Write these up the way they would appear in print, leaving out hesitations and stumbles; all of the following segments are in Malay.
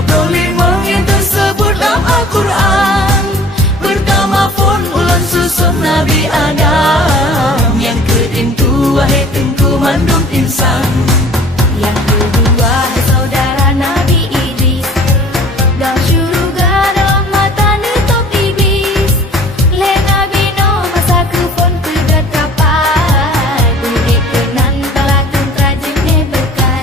25 yang tersebut dalam Al-Quran. Pertama pun ulun susun Nabi Adam, yang kedua wahai tengku mandum insan, yang kedua saudara Nabi Idris. Dalam syurga dalam mata nutup iblis. Le Nabi no masa kepon pegat kapai. Kudik kenan telah tentrajim berkai.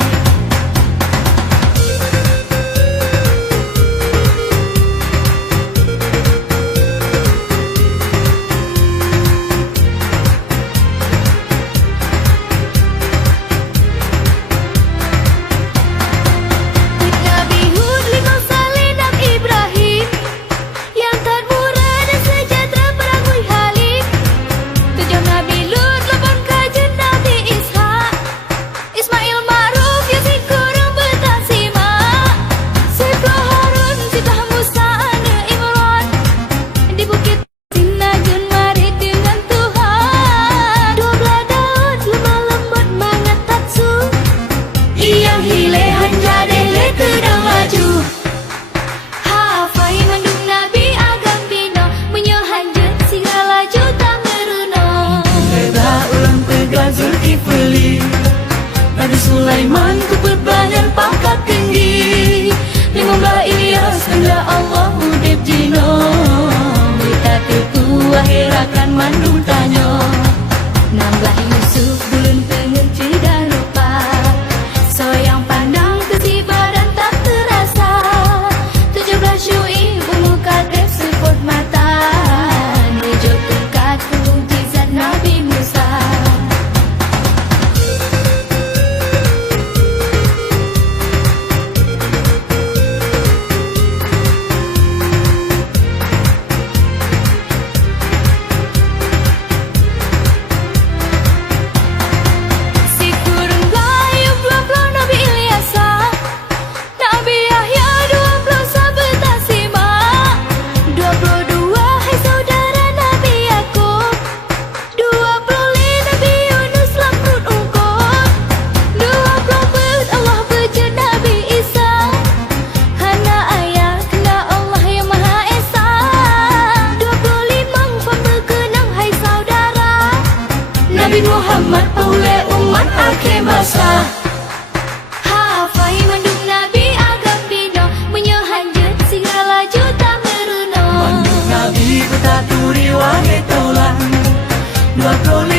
Nabi Sulaiman ku berbanyak pangkat tinggi. 15 Ilyas hendak Allah udip jino. Berita tipu akhirakan mandung tanyo. 16 Yusuf belum pengenci dan lupa. Soyang pandang kesi badan tak terasa. 17 Syuib muka dep sepot mata. Nujuk tungkat mujizat Nabi Musa. Nabi Muhammad oleh umat akhir masa. Hafai mandung Nabi agam dino. Menyohanjut segala juta meruno. Mandung Nabi betaturi wahai taulan. 25